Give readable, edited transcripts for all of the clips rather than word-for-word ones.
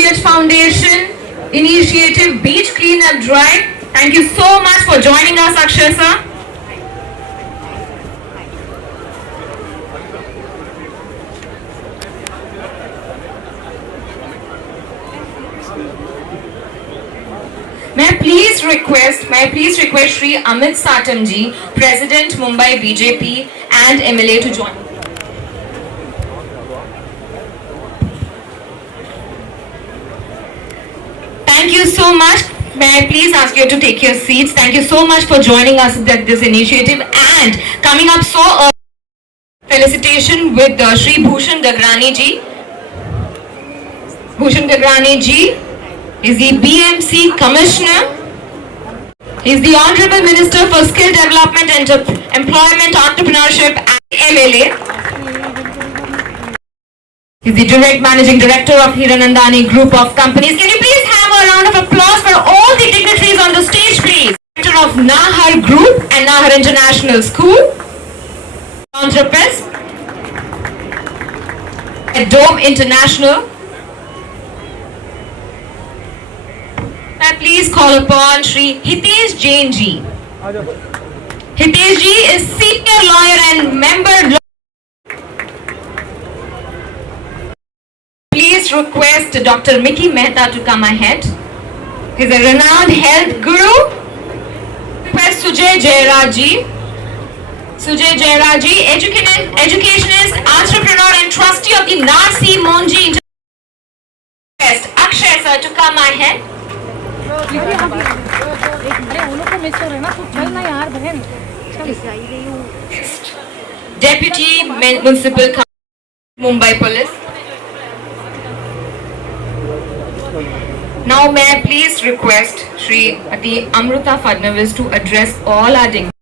Divyaj Foundation Initiative Beach Cleanup Drive. Thank you so much for joining us, Akshay sir. May I please request Shri Amit Satam ji, President Mumbai BJP and MLA to join. Thank you so much. May I please ask you to take your seats. Thank you so much for joining us at this initiative and coming up so early. Felicitation with Shri Bhushan Gagrani ji. Bhushan Gagrani ji is the BMC Commissioner. He is the Honorable Minister for Skill Development and Employment Entrepreneurship and MLA. He is the Direct Managing Director of Hiranandani Group of Companies. Can you please have a round of applause for all the dignitaries on the stage, please? Director of Nahar Group and Nahar International School. Philanthropist at Dome International. May I please call upon Shri Hitesh Jain ji. Hitesh ji is senior lawyer and member. Please request Dr. Mickey Mehta to come ahead. He is a renowned health guru. Request Sujay Jairaj ji. Sujay Jairaj ji, educationist, entrepreneur and trustee of the Narsi Monji. Request Akshay sir to come ahead. Deputy Municipal Commissioner, Mumbai Police. Now may I please request Shri Amruta Fadnavis to address all our dignitaries.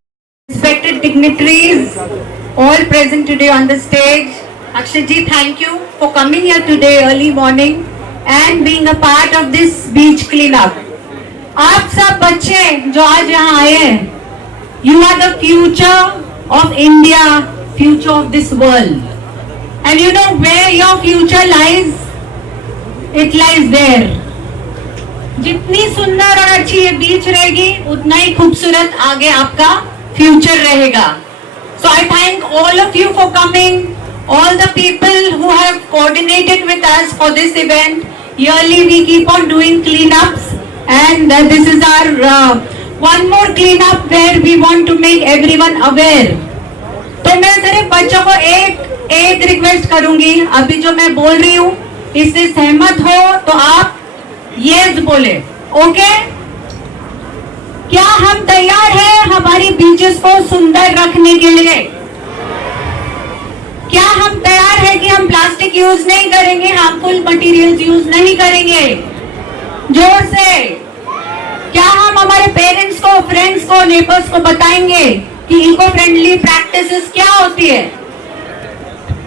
Respected dignitaries, all present today on the stage. Akshay ji, thank you for coming here today early morning and being a part of this beach cleanup. आप सब बच्चे जो आज यहाँ आए हैं, you are the future of India, future of this world. And you know where your future lies? It lies there. जितनी सुंदर और अच्छी ये बीच रहेगी, उतना ही खूबसूरत आगे आपका future रहेगा. So I thank all of you for coming, all the people who have coordinated with us for this event. Yearly we keep on doing cleanups and this is our one more cleanup where we want to make everyone aware. तो मैं सिर्फ बच्चों को एक request करूंगी, अभी जो मैं बोल रही हूँ इससे सहमत हो तो आप यस बोले, ओके? क्या हम तैयार हैं हमारी बीचेस को सुंदर रखने के लिए? क्या हम तैयार हैं कि हम प्लास्टिक यूज नहीं करेंगे, हार्मफुल मटेरियल्स यूज नहीं करेंगे? जोर से। क्या हम हमारे पेरेंट्स को, फ्रेंड्स को, नेबर्स को बताएंगे कि इको फ्रेंडली प्रैक्टिसेस क्या होती है?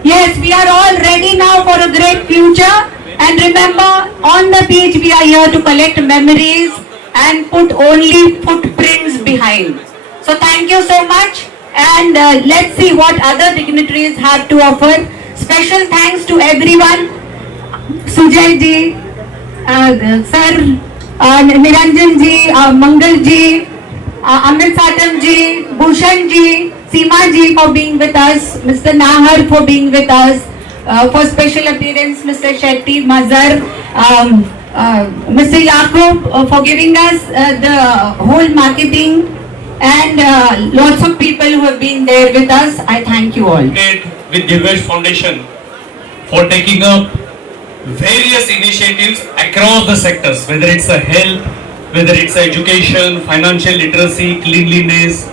Yes, we are all ready now for a great future, and remember, on the beach we are here to collect memories and put only footprints behind. So thank you so much, and let's see what other dignitaries have to offer. Special thanks to everyone, Sujay ji, sir, Niranjan ji, Mangal ji, Amit Satam ji, Bhushan ji, Seema ji for being with us, Mr. Nahar for being with us, for special appearance, Mr. Shetty, Mazhar, Mr. Yaqub for giving us the whole marketing, and lots of people who have been there with us. I thank you all. With Divyash Foundation for taking up various initiatives across the sectors, whether it's a health, whether it's education, financial literacy, cleanliness.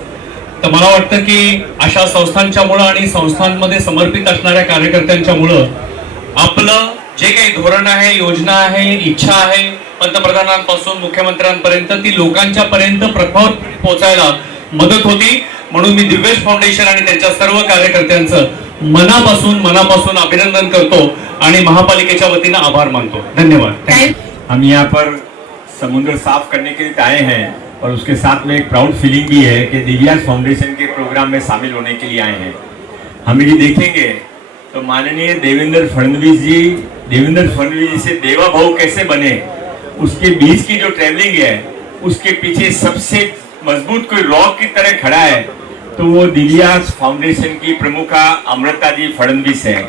तर मला वाटतं की अशा संस्थांच्यामुळं आणि संस्थांमध्ये समर्पित असणाऱ्या कार्यकर्त्यांच्यामुळं आपलं जे काही धोरण आहे, योजना आहे, इच्छा आहे, पंतप्रधानांपासून मुख्यमंत्र्यांपर्यंत ती लोकांच्या पर्यंत प्रभाव पोहोचायला मदत होती. म्हणून मी दिव्येश फाउंडेशन आणि त्यांच्या सर्व कार्यकर्त्यांचं मनापासून अभिनंदन करतो आणि महापालिकेच्या वतीनं आभार मानतो. धन्यवाद. हम यहाँ पर समुद्र साफ करने के लिए आए हैं और उसके साथ में एक प्राउड फीलिंग भी है कि दिव्यांग फाउंडेशन के प्रोग्राम में शामिल होने के लिए आए हैं. हम यदि देखेंगे तो माननीय देवेंद्र फडणवीस जी से देवा भाव कैसे बने, उसके बीच की जो ट्रेवलिंग है उसके पीछे सबसे मजबूत कोई रॉक की तरह खड़ा है तो वो दिव्यांग फाउंडेशन की प्रमुखा अमृता जी फडणवीस है.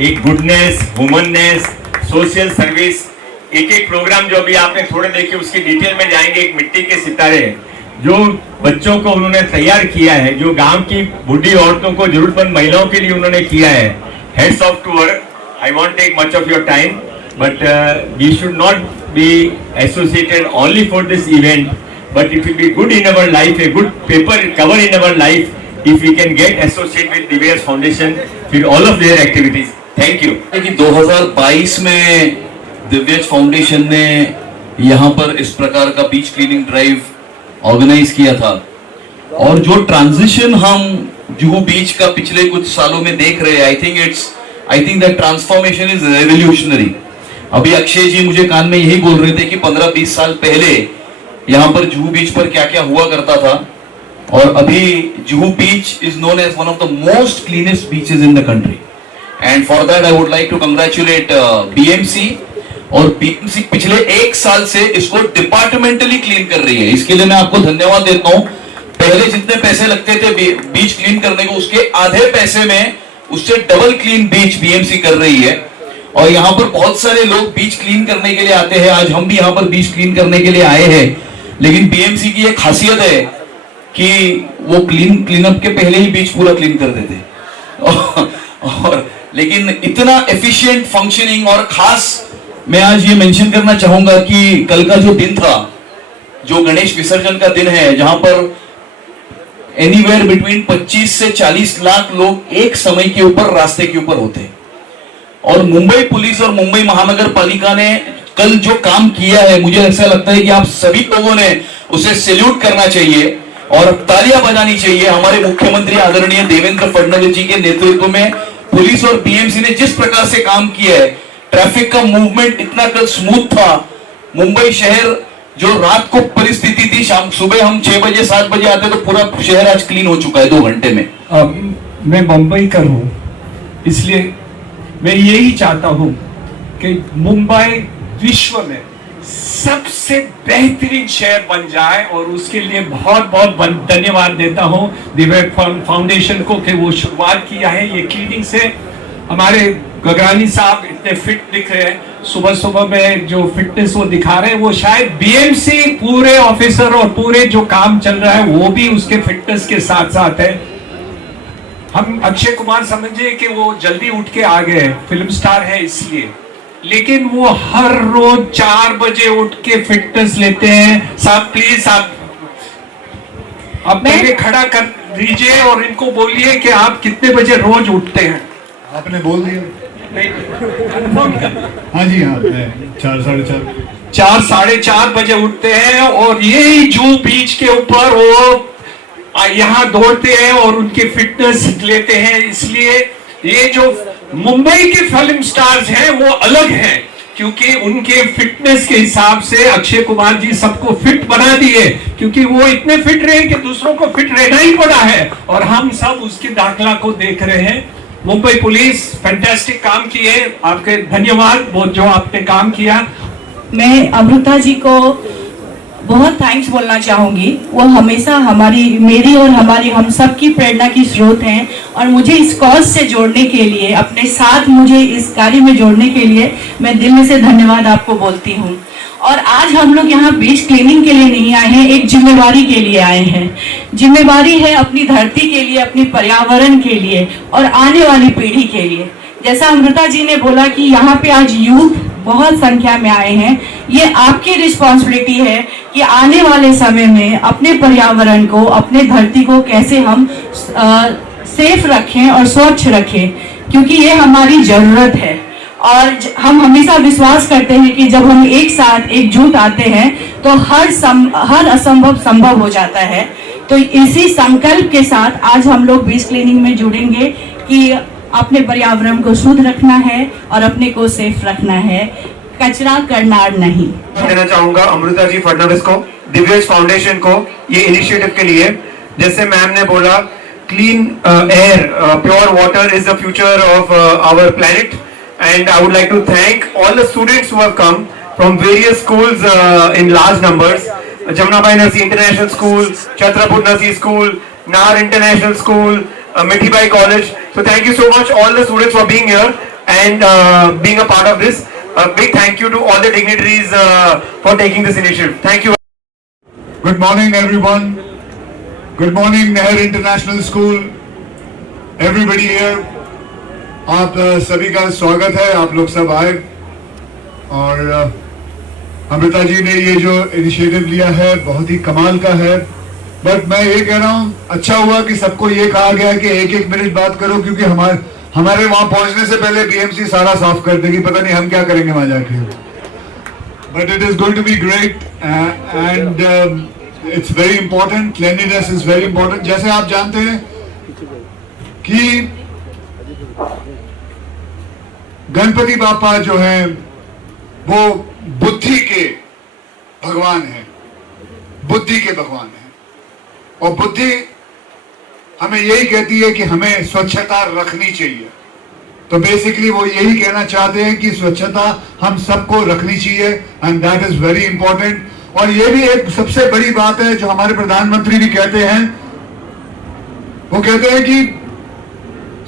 एक गुडनेस, ह्यूमननेस, सोशल सर्विस, एक प्रोग्राम जो अभी आपने थोड़े देखे उसकी डिटेल में जाएंगे. एक मिट्टी के सितारे जो बच्चों को उन्होंने तैयार किया है, जो गांव की बूढ़ी औरतों को, जरूरतमंद महिलाओं के लिए उन्होंने किया है. Heads off to work. I won't take much of your time, but we should not be associated only for this event, but it will be good in our life, a good paper cover in our life if we can get associate with Divyang foundation with all of their activities. Thank you. 2022 में दिव्यज foundation ने यहाँ पर इस प्रकार का बीच cleaning drive organise किया था और जो ट्रांजिशन हम जुहू बीच का पिछले कुछ सालों में देख रहे हैं, I think that transformation is revolutionary. अभी अक्षय जी मुझे कान में यही बोल रहे थे कि 15-20 साल पहले यहाँ पर जुहू बीच पर क्या क्या हुआ करता था और अभी Juhu beach is known as one of the most cleanest beaches in the country. And for that I would like to congratulate BMC. और बीएमसी पिछले 1 साल से इसको डिपार्टमेंटली क्लीन कर रही है. इसके लिए मैं आपको धन्यवाद देता हूं. पहले जितने पैसे लगते थे बीच क्लीन करने को, उसके आधे पैसे में उससे डबल क्लीन बीच बीएमसी कर रही है. और यहाँ पर बहुत सारे लोग बीच क्लीन करने के लिए आते हैं. आज हम भी यहाँ पर बीच क्लीन करने के लिए आए हैं, लेकिन बीएमसी की एक खासियत है कि वो क्लीनअप के पहले ही बीच पूरा क्लीन कर देते. और लेकिन इतना एफिशिएंट फंक्शनिंग. और खास मैं आज ये मेंशन करना चाहूंगा कि कल का जो दिन था, जो गणेश विसर्जन का दिन है, जहां पर एनीवेयर बिटवीन 25 से 40 लाख लोग एक समय के ऊपर रास्ते के ऊपर होते हैं. और मुंबई पुलिस और मुंबई महानगर पालिका ने कल जो काम किया है, मुझे ऐसा लगता है कि आप सभी लोगों ने उसे सैल्यूट करना चाहिए और तालियां बजानी चाहिए. हमारे मुख्यमंत्री आदरणीय देवेंद्र फडणवीस जी के नेतृत्व में पुलिस और बीएमसी ने जिस प्रकार से काम किया है, ट्रैफिक का मूवमेंट इतना कल स्मूथ था. मुंबई शहर जो रात को परिस्थिति थी, शाम सुबह हम 6 बजे 7 बजे आते तो पूरा शहर आज क्लीन हो चुका है 2 घंटे में. मैं मुंबई का हूं, इसलिए मैं यही चाहता हूं कि मुंबई विश्व में सबसे बेहतरीन शहर बन जाए और उसके लिए बहुत बहुत धन्यवाद देता हूं दिव्य फाउंडेशन को कि वो शुरुआत किया है ये क्लीनिंग से. हमारे गगरानी साहब इतने फिट दिख रहे हैं, सुबह सुबह में जो फिटनेस वो दिखा रहे हैं, वो शायद बीएमसी पूरे ऑफिसर और पूरे जो काम चल रहा है वो भी उसके फिटनेस के साथ साथ है। हम अक्षय कुमार समझे कि वो जल्दी उठ के आ गए, फिल्म स्टार है इसलिए, लेकिन वो हर रोज 4 बजे उठ के फिटनेस लेते हैं। साहब प्लीज आप पहले खड़ा कर दीजिए और इनको बोलिए कि आप कितने बजे रोज उठते हैं। आपने बोल दिया। कंफर्म कर। हाँ जी हाँ, 4 साढ़े 4 4 साढ़े 4 बजे उठते हैं और यही जूहू बीच के ऊपर वो यहाँ दौड़ते हैं और उनकी फिटनेस लेते हैं। इसलिए ये जो मुंबई के फिल्म स्टार्स हैं वो अलग हैं, क्योंकि उनके फिटनेस के हिसाब से अक्षय कुमार जी सबको फिट बना दिए, क्योंकि वो इतने फिट रहे कि दूसरों को फिट रहना ही पड़ा है, और हम सब उसके दाखला को देख रहे हैं। मुंबई पुलिस फैंटास्टिक काम किए, आपके धन्यवाद बहुत जो आपने काम किया। मैं अमृता जी को बहुत थैंक्स बोलना चाहूंगी। वो हमेशा मेरी और हम सब की प्रेरणा की स्रोत हैं, और मुझे इस कॉज से जोड़ने के लिए, अपने साथ मुझे इस कार्य में जोड़ने के लिए मैं दिल में से धन्यवाद आपको बोलती हूँ। और आज हम लोग यहाँ बीच क्लीनिंग के लिए नहीं आए हैं, एक जिम्मेवारी के लिए आए हैं। जिम्मेवारी है अपनी धरती के लिए, अपनी पर्यावरण के लिए और आने वाली पीढ़ी के लिए। जैसा अमृता जी ने बोला कि यहाँ पे आज यूथ बहुत संख्या में आए हैं, ये आपकी रिस्पॉन्सिबिलिटी है कि आने वाले समय में अपने पर्यावरण को, अपने धरती को कैसे हम सेफ रखें और स्वच्छ रखें, क्योंकि ये हमारी जरूरत है। और हम हमेशा विश्वास करते हैं कि जब हम एक साथ एकजुट आते हैं तो हर असंभव संभव हो जाता है। तो इसी संकल्प के साथ आज हम लोग बीच क्लीनिंग में जुड़ेंगे कि अपने पर्यावरण को शुद्ध रखना है और अपने को सेफ रखना है, कचरा करनार नहीं। देना चाहूंगा अमृता जी फडणवीस को, दिव्यज फाउंडेशन को ये इनिशिएटिव के लिए। जैसे मैम ने बोला, clean air, pure water is the future of our planet, and I would like to thank all the students who have come from various schools in large numbers. Jamnabai Narsee International School, Chhatrapur Narsee School, Nar International School, Mithibai College. So thank you so much all the students for being here and being a part of this. A big thank you to all the dignitaries for taking this initiative. Thank you. Good morning everyone. Good morning Nehru International School. Everybody here. आप सभी का स्वागत है, आप लोग सब आए। और अमृता जी ने ये जो इनिशिएटिव लिया है बहुत ही कमाल का है। बट मैं ये कह रहा हूँ, अच्छा हुआ कि सबको ये कहा गया कि 1-1 मिनट बात करो, क्योंकि हमारे वहां पहुंचने से पहले बीएमसी सारा साफ कर देगी, पता नहीं हम क्या करेंगे वहां जाके। But it is going to be great and it's very important. Cleanliness is very important. जैसे आप जानते हैं कि गणपति बापा जो हैं वो बुद्धि के भगवान हैं, बुद्धि के भगवान हैं। और बुद्धि हमें यही कहती है कि हमें स्वच्छता रखनी चाहिए। तो बेसिकली वो यही कहना चाहते हैं कि स्वच्छता हम सबको रखनी चाहिए, and that is very important. और ये भी एक सबसे बड़ी बात है जो हमारे प्रधानमंत्री भी कहते हैं। वो कहते हैं कि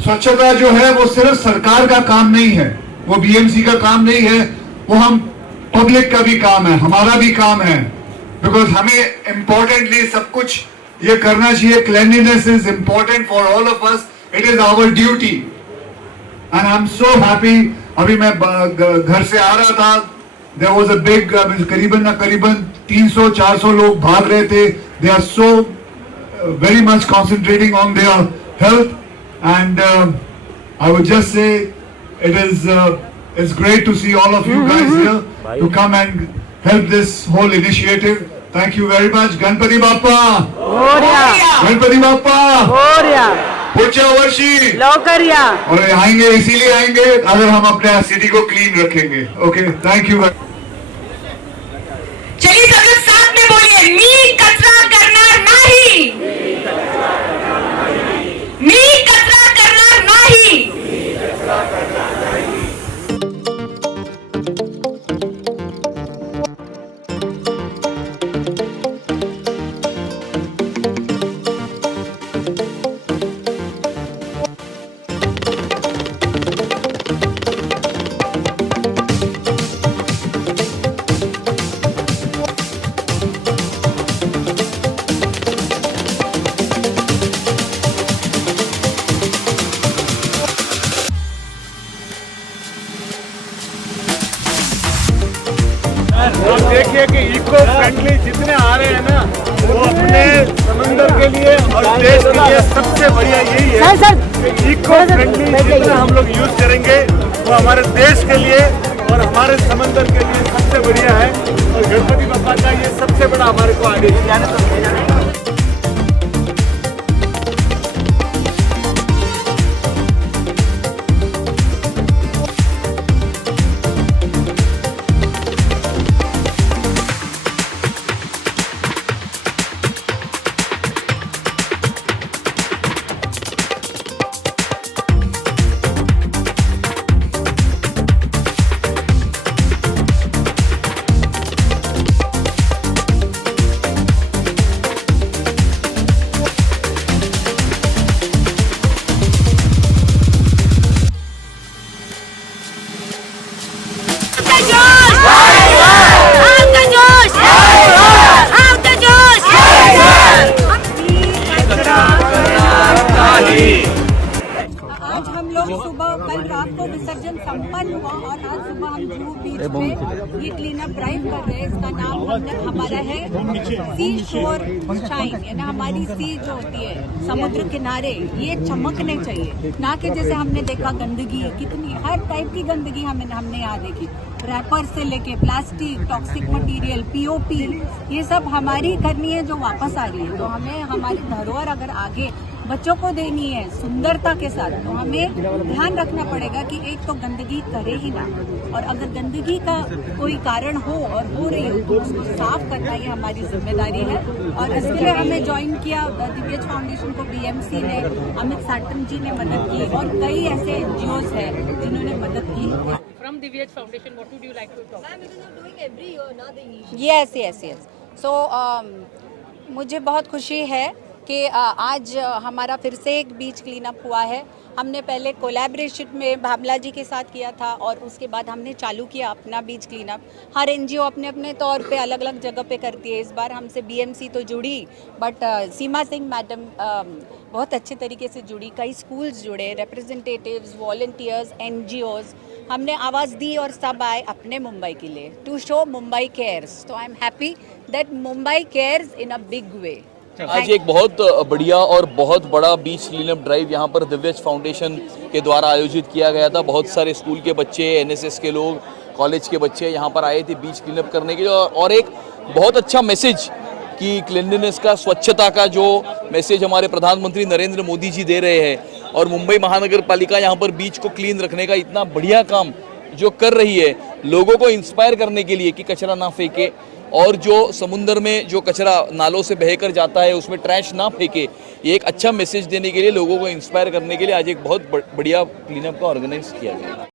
स्वच्छता जो है वो सिर्फ सरकार का काम नहीं है, वो बीएमसी का काम नहीं है, वो हम पब्लिक का भी काम है, हमारा भी काम है। बिकॉज हमें इंपॉर्टेंटली सब कुछ ये करना चाहिए। Cleanliness is important for all of us, it is our duty and I am so happy. अभी मैं घर से आ रहा था, देयर वाज अ बिग, करीबन 300-400 लोग भाग रहे थे। They are so very much concentrating on their health. And I would just say it's great to see all of you guys here to come and help this whole initiative. Thank you very much. Ganpati Bappa. Ganpati Bappa. पुढच्या वर्षी लवकर या। और आएंगे, इसीलिए आएंगे अगर हम अपने सिटी को क्लीन रखेंगे। Okay, thank you. चलिए सब लोग साथ में बोलिए, मी कचरा करणार नाही, मी कचरा करणार नाही। देखिए कि इको फ्रेंडली जितने आ रहे हैं ना, वो अपने समंदर के लिए और देश के लिए सबसे बढ़िया यही है कि इको फ्रेंडली जितना हम लोग यूज करेंगे वो हमारे देश के लिए और हमारे समंदर के लिए सबसे बढ़िया है। और गणपति बप्पा का ये सबसे बड़ा हमारे को आदेश है। आज हम लोग सुबह कल रात को विसर्जन संपन्न हुआ और आज सुबह हम जूहू बीच पे ये क्लीन अप ड्राइव कर रहे हैं। इसका नाम हमारा है सी शोर शाइन, यानी हमारी सी जो होती है समुद्र किनारे ये चमकने चाहिए, ना कि जैसे हमने देखा गंदगी कितनी हर टाइप की गंदगी हमने यहाँ देखी, रैपर से लेके प्लास्टिक, टॉक्सिक मटेरियल, पीओपी, ये सब हमारी करनी है जो वापस आ रही है। तो हमें हमारी धरोहर अगर आगे बच्चों को देनी है सुंदरता के साथ, तो हमें ध्यान रखना पड़ेगा कि एक तो गंदगी करे ही ना, और अगर गंदगी का कोई कारण हो और हो रही हो तो उसको साफ करना ये हमारी जिम्मेदारी है। और इसके लिए हमें ज्वाइन किया दिव्यज फाउंडेशन को बीएमसी ने, अमित साटन जी ने मदद की और कई ऐसे एनजीओज हैं जिन्होंने मदद की। From Divyaj Foundation, what would you like to talk? Ma'am, it is doing every year, na the initiative. Yes. So मुझे बहुत खुशी है कि आज हमारा फिर से एक बीच क्लीन अप हुआ है। हमने पहले कोलैबोरेशन में भावला जी के साथ किया था और उसके बाद हमने चालू किया अपना बीच क्लीन अप। हर एनजीओ अपने अपने तौर पे अलग अलग जगह पे करती है। इस बार हमसे बीएमसी तो जुड़ी, बट सीमा सिंह मैडम बहुत अच्छे तरीके से जुड़ी, कई स्कूल्स जुड़े, रिप्रेजेंटेटिव्स, वॉलंटियर्स, एनजीओज, हमने आवाज़ दी और सब आए अपने मुंबई के लिए, टू शो मुंबई केयर्स। तो I am happy that Mumbai cares in a big way. आज एक बहुत बढ़िया और बहुत बड़ा बीच क्लीनअप ड्राइव यहाँ पर दिव्यज फाउंडेशन के द्वारा आयोजित किया गया था। बहुत सारे स्कूल के बच्चे, एनएसएस के लोग, कॉलेज के बच्चे यहाँ पर आए थे बीच क्लीनअप करने के लिए, और एक बहुत अच्छा मैसेज कि क्लीनलीनेस का, स्वच्छता का जो मैसेज हमारे प्रधानमंत्री नरेंद्र मोदी जी दे रहे हैं, और मुंबई महानगर पालिका यहाँ पर बीच को क्लीन रखने का इतना बढ़िया काम जो कर रही है, लोगों को इंस्पायर करने के लिए कि कचरा ना फेंके, और जो समुद्र में जो कचरा नालों से बहकर जाता है उसमें ट्रैश ना फेंके, ये एक अच्छा मैसेज देने के लिए, लोगों को इंस्पायर करने के लिए आज एक बहुत बढ़िया क्लीनअप का ऑर्गेनाइज किया गया।